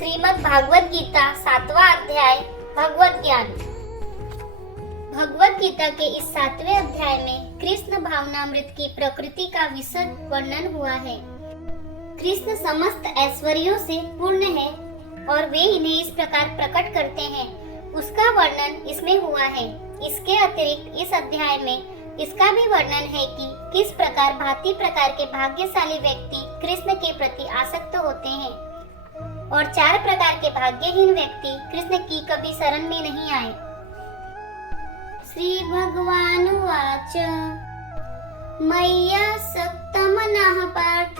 श्रीमद् भागवत गीता 7वां अध्याय भगवत ज्ञान। भगवत गीता के इस 7वें अध्याय में कृष्ण भावनामृत की प्रकृति का विशद वर्णन हुआ है। कृष्ण समस्त ऐश्वर्यों से पूर्ण है और वे इन्हें इस प्रकार प्रकट करते हैं, उसका वर्णन इसमें हुआ है। इसके अतिरिक्त इस अध्याय में इसका भी वर्णन है कि किस प्रकार भांति प्रकार के भाग्यशाली व्यक्ति कृष्ण के प्रति आसक्त होते हैं और 4 प्रकार के भाग्यहीन व्यक्ति कृष्ण की कभी शरण में नहीं आए। श्री भगवान उवाच मय्यासक्तमनः पार्थ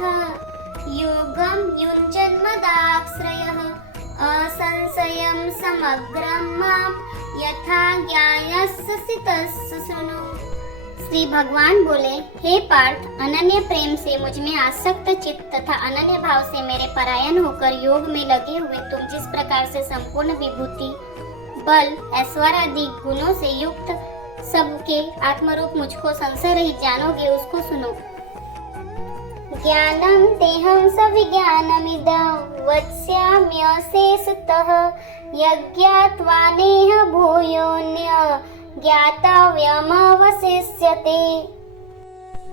योगं युञ्जन्मदाश्रयः असंशयं समग्रं मां यथा ज्ञायस्यसि तस्य शृणु। श्री भगवान बोले, हे पार्थ, अनन्य प्रेम से मुझ में आसक्त चित्त तथा अनन्य भाव से मेरे परायण होकर योग में लगे हुए तुम जिस प्रकार से संपूर्ण विभूति, बल, ऐश्वर्य आदि गुणों से युक्त सबके आत्मरूप मुझको संशय रहित जानोगे, उसको सुनो। ज्ञानम तेहं सविज्ञानमिदं वक्ष्याम्यशेषतः यज्ञात्वा नेह भूयोऽन्य ज्ञातव्यमवशिष्यते।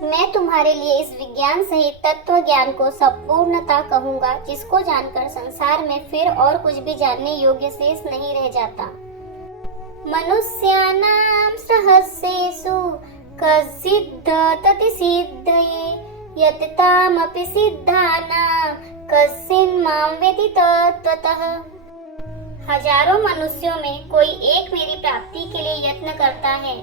मैं तुम्हारे लिए इस विज्ञान सहित तत्व ज्ञान को संपूर्णता कहूँगा, जिसको जानकर संसार में फिर और कुछ भी जानने योग्य शेष नहीं रह जाता। मनुष्याणां सहस्रेषु कश्चिद् तति सिद्धये यततामपि सिद्धानां कश्चिन् मां वेत्ति तत्त्वतः। हजारों मनुष्यों में कोई एक मेरी प्राप्ति के लिए यत्न करता है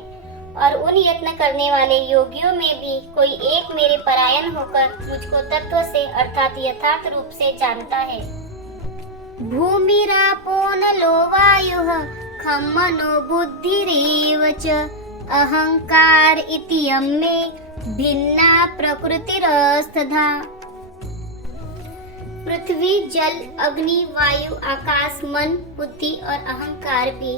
और उन यत्न करने वाले योगियों में भी कोई एक मेरे परायण होकर मुझको तत्व से अर्थात यथार्थ रूप से जानता है। भूमिरापो नलो वायुः खं मनो बुद्धिरेव च अहंकार इति यम्मे भिन्ना प्रकृतिरस्तथा। पृथ्वी, जल, अग्नि, वायु, आकाश, मन, बुद्धि और अहंकार भी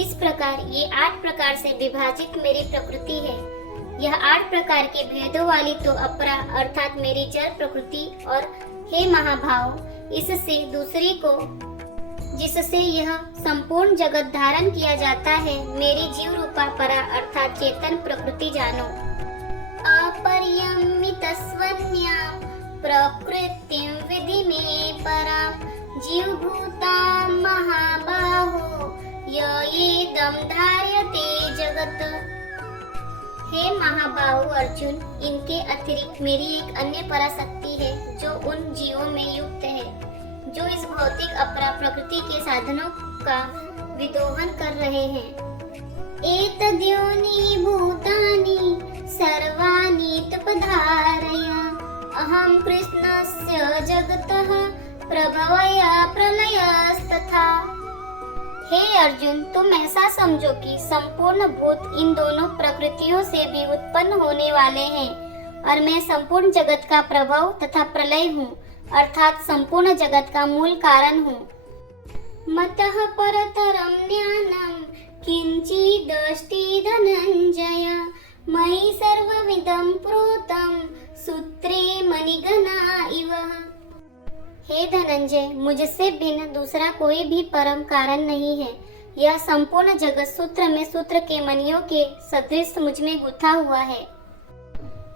इस प्रकार ये 8 प्रकार से विभाजित मेरी प्रकृति है। यह 8 प्रकार के भेदों वाली तो अपरा अर्थात मेरी जड़ प्रकृति और हे महाभाव, इससे दूसरी को जिससे यह संपूर्ण जगत धारण किया जाता है मेरी जीव रूपा परा अर्थात चेतन प्रकृति जानो। अपरियमितस्वन्यां प्रकृतिं विधि में परां जीवभूतां महाबाहो येदं धार्यते जगत्। हे महाबाहु अर्जुन, इनके अतिरिक्त मेरी एक अन्य पराशक्ति है जो उन जीवों में युक्त है जो इस भौतिक अपरा प्रकृति के साधनों का विदोहन कर रहे हैं। एतद्योनि भूतानि सर्वाणि तपधारय अहं कृष्णस्य जगतः प्रभवया प्रलयस्तथा। हे अर्जुन, तुम ऐसा समझो कि संपूर्ण भूत इन दोनों प्रकृतियों से भी उत्पन्न होने वाले हैं और मैं संपूर्ण जगत का प्रभव तथा प्रलय हूँ अर्थात संपूर्ण जगत का मूल कारण हूँ। मतः परतरं ज्ञानं किंचिदस्ति धनंजय मयि सर्वविदं प्रोतं सूत्रे मणिगणा इव। हे धनंजय, मुझसे भिन्न दूसरा कोई भी परम कारण नहीं है। यह संपूर्ण जगत सूत्र में सूत्र के मणियों के सदृश मुझ में गुथा हुआ है।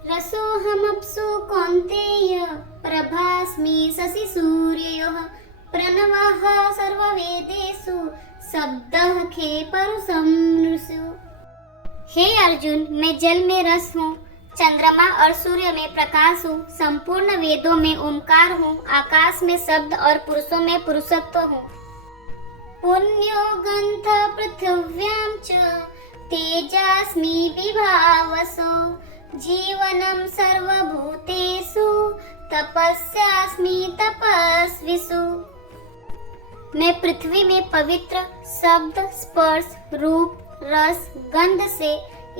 रसोऽहमप्सु कौन्तेय प्रभास्मि शशि सूर्ययोः प्रणवः सर्ववेदेषु शब्दः खे परुषं नृषु। हे अर्जुन, मैं जल में रस हूँ, चंद्रमा और सूर्य में प्रकाश हूँ, संपूर्ण वेदों में ओंकार हूँ, आकाश में शब्द और पुरुषों में पुरुषत्व हूँ। पुण्यो गन्ध पृथिव्यां च तेजास्मि विभावसो जीवनं सर्वभूतेषु तपस्यास्मि तपस्विषु। मैं पृथ्वी में पवित्र शब्द, स्पर्श, रूप, रस, गंध से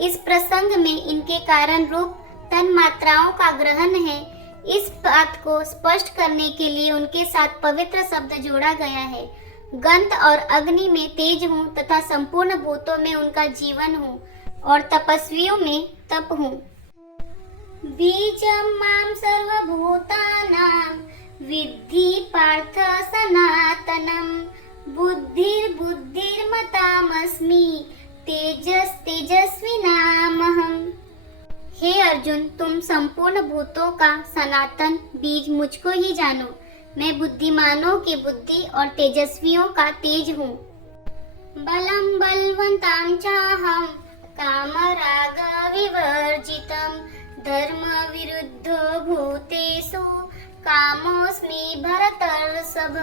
इस प्रसंग में इनके कारण रूप तन मात्राओं का ग्रहण है, इस बात को स्पष्ट करने के लिए उनके साथ पवित्र शब्द जोड़ा गया है। गंध और अग्नि में तेज हूँ तथा संपूर्ण भूतों में उनका जीवन हूँ और तपस्वियों में तप हूँ। बीजं मां सर्वभूतानां विद्धि पार्थ सनातनं सनातनम बुद्धिर्बुद्धिर्मतामस्मि तेजस्विनामहम। हे अर्जुन, तुम संपूर्ण भूतों का सनातन बीज मुझको ही जानो। मैं बुद्धिमानों की बुद्धि और तेजस्वियों का तेज हूँ। बलम बलवंतां चाहम कामराग विवर्जितम धर्म विरुद्धो भूतेषु कामोस्मि भरतर्षभ।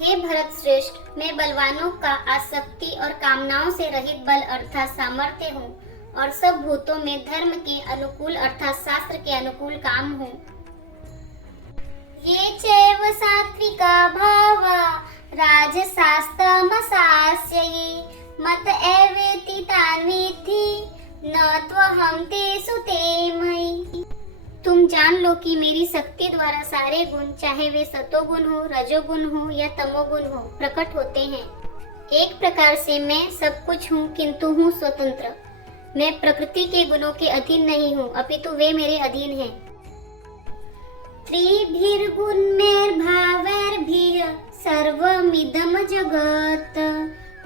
हे भरत श्रेष्ठ, मैं बलवानों का आसक्ति और कामनाओं से रहित बल अर्थात सामर्थ्य हूँ और सब भूतों में धर्म के अनुकूल अर्थात शास्त्र के अनुकूल काम हूँ। ये चैव सात्विका भावा राजसास्तमसास्य ये मत एवेति तान् विद्धि न त्वहं तेषु ते मयि। तुम जान लो कि मेरी शक्ति द्वारा सारे गुण, चाहे वे सतोगुण हो, रजोगुण हो या तमोगुण हो, प्रकट होते हैं। एक प्रकार से मैं सब कुछ हूँ, किंतु हूँ स्वतंत्र। मैं प्रकृति के गुणों के अधीन नहीं हूँ, अपितु वे मेरे अधीन हैं। त्रिभिर्गुणैर्भावैर्भिः सर्वमिदं जगत्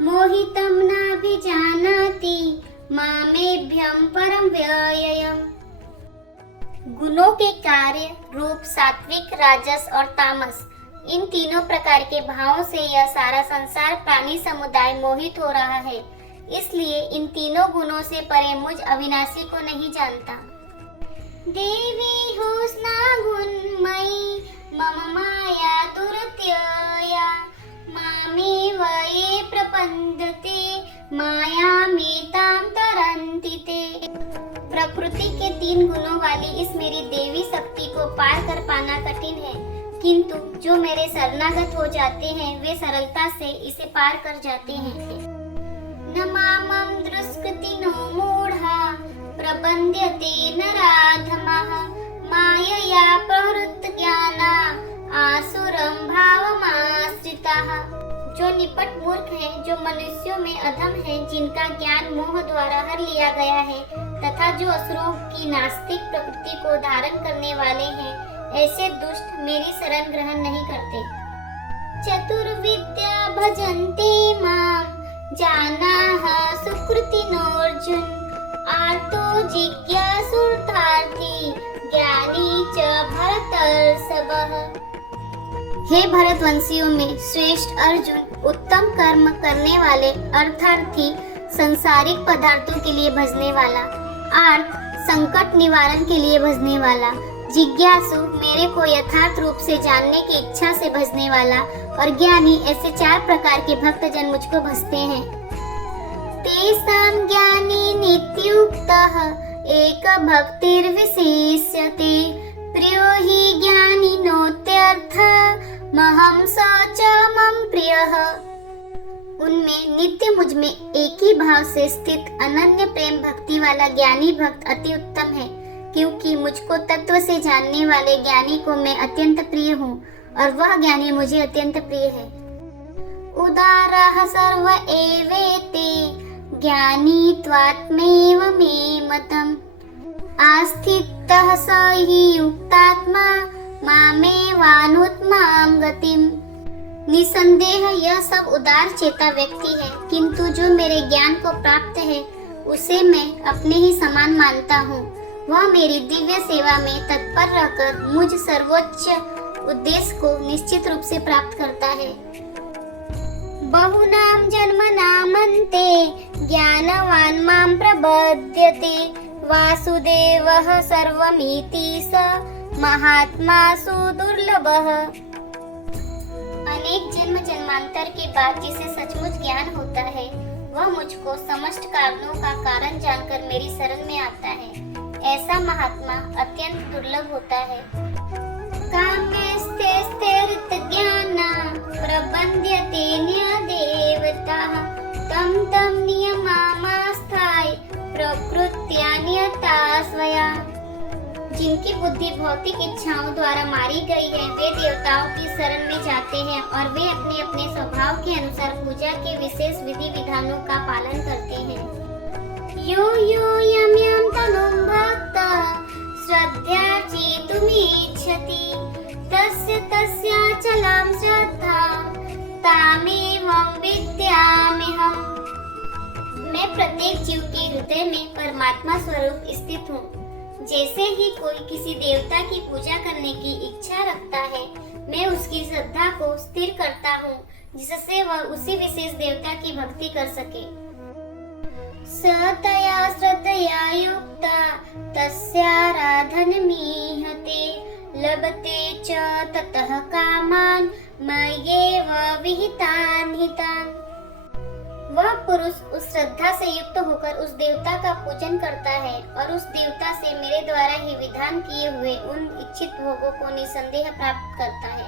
मोहितं नाभिजानाति मामेभ्यं परं व्ययम्। गुणों के कार्य, रूप, सात्विक, राजस और तामस, इन तीनों प्रकार के भावों से यह सारा संसार प्राणी समुदाय मोहित हो रहा है। इसलिए इन तीनों गुणों से परे मुझ अविनाशी को नहीं जानता। देवी हुस्ना गुणमयी मम माया दुरत्यया मामेव ये प्रपद्यते मायामेतां तरन्ति ते। प्रकृति के 3 गुणों वाली इस मेरी देवी शक्ति को पार कर पाना कठिन है, किंतु जो मेरे शरणागत हो जाते हैं वे सरलता से इसे पार कर जाते हैं। न मामं दुष्कृतिनो मूढ़ा प्रपद्यते नराधमः मायया प्रवृत्तज्ञाना आसुरं भावमाश्रिताः। जो निपट मूर्ख हैं, जो मनुष्यों में अधम हैं, जिनका ज्ञान मोह द्वारा हर लिया गया है, तथा जो असुरों की नास्तिक प्रकृति को धारण करने वाले हैं, ऐसे दुष्ट मेरी शरण ग्रहण नहीं करते। चतुर्विद्या भजन्ते मां जानाः सुकृतिनोऽर्जुन आर्तो जिज्ञासुर्थार्थी ज्ञानी च भरतर्षभः। हे भरतवंशियों में श्रेष्ठ अर्जुन, उत्तम कर्म करने वाले, अर्थार्थी, संसारिक पदार्थों के लिए भजने वाला, आर्त संकट निवारण के लिए भजने वाला, जिज्ञासु मेरे को यथार्थ रूप से जानने की इच्छा से भजने वाला और ज्ञानी, ऐसे 4 प्रकार के भक्तजन मुझको भजते हैं। तेषां ज्ञानी नित्युक्तः एक भक्तिर्विशिष्यते प्रियो हि ज्ञानिनोत्यर्थ महं स च मम प्रियः। उनमें नित्य मुझ में एक ही भाव से स्थित अनन्य प्रेम भक्ति वाला ज्ञानी भक्त अति उत्तम है, क्योंकि मुझको तत्व से जानने वाले ज्ञानी को मैं अत्यंत प्रिय हूँ और वह ज्ञानी मुझे अत्यंत प्रिय है। उदारः सर्व एवेते ज्ञानी त्वात्मैव मे मतम् आस्थितः स हि युक्तात्मा मामेवानुत्तमां गतिम्। निसंदेह यह सब उदार चेता व्यक्ति है, किंतु जो मेरे ज्ञान को प्राप्त है उसे मैं अपने ही समान मानता हूँ। वह मेरी दिव्य सेवा में तत्पर रहकर मुझ सर्वोच्च उद्देश्य को निश्चित रूप से प्राप्त करता है। बहुनां जन्मनामन्ते ज्ञानवान् मां प्रपद्यते वासुदेवः सर्वमिति स महात्मा सुदुर्लभः। अनेक जन्म जन्मांतर के बाद जिसे सचमुच ज्ञान होता है, वह मुझको समस्त कारणों का कारण जानकर मेरी शरण में आता है। ऐसा महात्मा अत्यंत दुर्लभ होता है। काम्यस्ते प्रबंध्यते न्यदेवताः तं तं नियमामास्थाय प्रकृत्या नियता स्वया। जिनकी बुद्धि भौतिक इच्छाओं द्वारा मारी गई है, वे देवताओं की शरण में जाते हैं और वे अपने अपने स्वभाव के अनुसार पूजा के विशेष विधि विधानों का पालन करते हैं। यो यो यम यम तनुं भक्तः श्रद्धया चेतुमिच्छति तस्य तस्याचलां श्रद्धा मैं प्रत्येक जीव के हृदय में परमात्मा स्वरूप स्थित हूँ। जैसे ही कोई किसी देवता की पूजा करने की इच्छा रखता है, मैं उसकी श्रद्धा को स्थिर करता हूँ, जिससे वह उसी विशेष देवता की भक्ति कर सके। सतया श्रद्धया युक्ता तस्याराधनमीहते लभते च ततः कामान् मय्येव विहितान् हितान्। वह पुरुष उस श्रद्धा से युक्त होकर उस देवता का पूजन करता है और उस देवता से मेरे द्वारा ही विधान किए हुए उन इच्छित भोगों को निसंदेह प्राप्त करता है।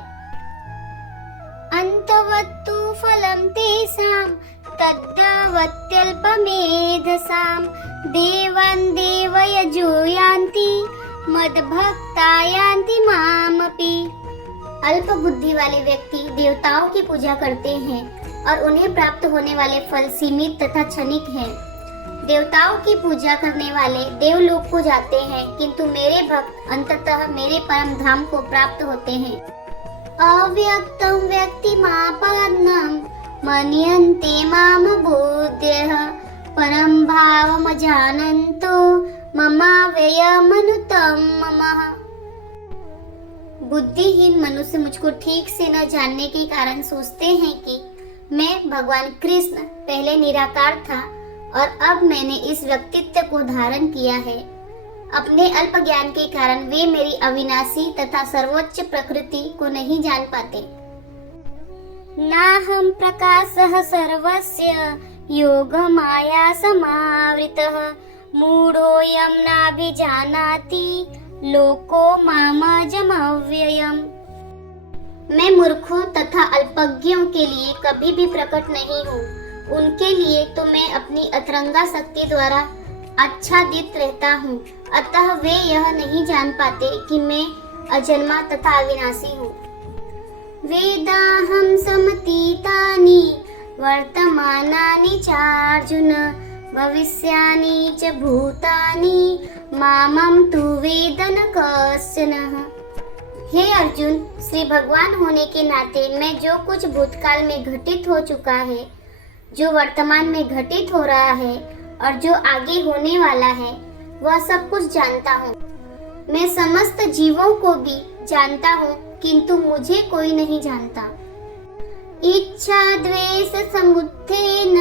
अंतवत्तु फलं तेषां तद्वत्यल्पमेधसां देवान् देवयजो यान्ति मद्भक्ता यान्ति मामपि। अल्प बुद्धि वाले व्यक्ति देवताओं की पूजा करते हैं और उन्हें प्राप्त होने वाले फल सीमित तथा क्षणिक हैं। देवताओं की पूजा करने वाले देवलोक को जाते हैं, किंतु मेरे भक्त अंततः मेरे परम धाम को प्राप्त होते हैं। अव्यक्तं व्यक्तिमापन्नं मन्यन्ते माम बुद्धयः परं भावमजानन्तो ममाव्ययमनुतं ममः। बुद्धिहीन मनुष्य मुझको ठीक से न जानने के कारण सोचते हैं कि मैं भगवान कृष्ण पहले निराकार था और अब मैंने इस व्यक्तित्व को धारण किया है। अपने अल्प ज्ञान के कारण वे मेरी अविनाशी तथा सर्वोच्च प्रकृति को नहीं जान पाते। नाहं प्रकाशः सर्वस्य योगमाया समावृतः मूढोऽयं नाभिजानाति लोको मामजमव्ययम्। मैं मूर्खों तथा अल्पज्ञों के लिए कभी भी प्रकट नहीं हूँ। उनके लिए तो मैं अपनी अतरंगा शक्ति द्वारा आच्छादित रहता हूँ, अतः वे यह नहीं जान पाते कि मैं अजन्मा तथा अविनाशी हूँ। वेदाहं समतीतानि वर्तमानानि चार्जुन भविष्यानि च भूतानि मामं तु वेद न कश्चन। हे अर्जुन, श्री भगवान होने के नाते मैं जो कुछ भूतकाल में घटित हो चुका है, जो वर्तमान में घटित हो रहा है और जो आगे होने वाला है, वह सब कुछ जानता हूँ। मैं समस्त जीवों को भी जानता हूँ, किंतु मुझे कोई नहीं जानता। इच्छा द्वेष समुत्थेन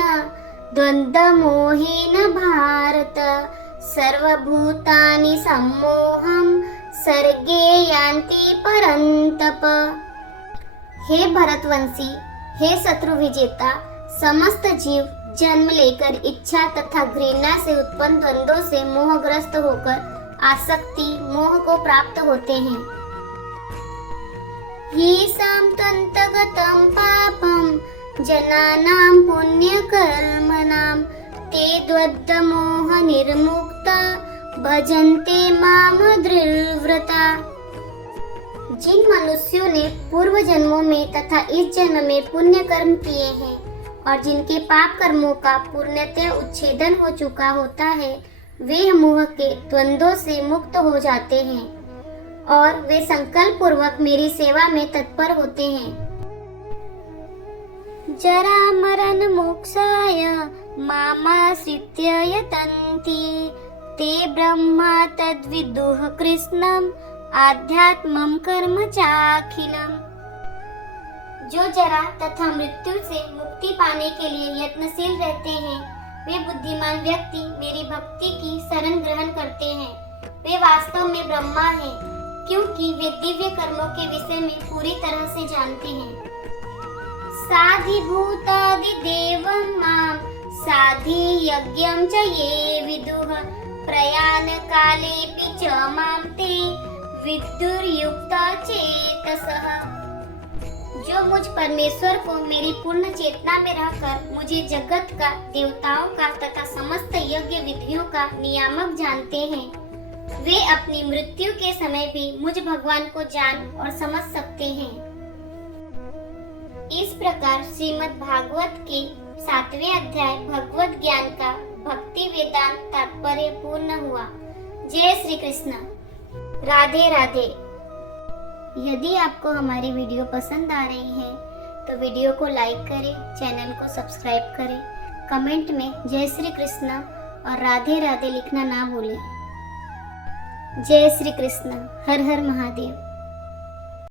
द्वंद्व मोहेन भारत सर्वभूतानि सम्मोहं सर्गे यान्ति परन्तप। हे भरतवंशी, हे शत्रु विजेता, समस्त जीव जन्म लेकर इच्छा तथा घृणा से उत्पन्न द्वंद्वों से मोहग्रस्त होकर आसक्ति मोह को प्राप्त होते हैं। येषां त्वन्तगतं पापं जनानां पुण्यकर्मणां ते द्वन्द्वमोह निर्मुक्ता भजन्ते माम दृढ़व्रता। जिन मनुष्यों ने पूर्व जन्मों में तथा इस जन्म में पुण्य कर्म किए हैं और जिनके पाप कर्मों का पूर्णतः उच्छेदन हो चुका होता है, वे मोह के द्वंद्वों से मुक्त हो जाते हैं और वे संकल्प पूर्वक मेरी सेवा में तत्पर होते हैं। जरा मरण मोक्षाय मामाश्रित्य यतन्ति ते ब्रह्मा तद्विदुः कृष्णम् आध्यात्मं कर्म चाखिलम्। जो जरा तथा मृत्यु से मुक्ति पाने के लिए यत्नशील रहते हैं, वे बुद्धिमान व्यक्ति मेरी भक्ति की शरण ग्रहण करते हैं। वे वास्तव में ब्रह्मा हैं, क्योंकि वे दिव्य कर्मों के विषय में पूरी तरह से जानते हैं। साधिभूतादिदेवं मां साधि यज्ञं च ये विदुः प्रयाण कालेऽपि च मां ते विदुर्युक्तचेतसः। जो मुझ परमेश्वर को मेरी पूर्ण चेतना में रहकर मुझे जगत का, देवताओं का तथा समस्त यज्ञ विधियों का नियामक जानते हैं, वे अपनी मृत्यु के समय भी मुझ भगवान को जान और समझ सकते हैं। इस प्रकार श्रीमद् भागवत के 7वें अध्याय भगवत ज्ञान का भक्ति वेदांत तात्पर्य पूर्ण हुआ। जय श्री कृष्ण। राधे राधे। यदि आपको हमारी वीडियो पसंद आ रही है तो वीडियो को लाइक करें, चैनल को सब्सक्राइब करें कमेंट में जय श्री कृष्ण और राधे राधे लिखना ना भूलें। जय श्री कृष्ण। हर हर महादेव।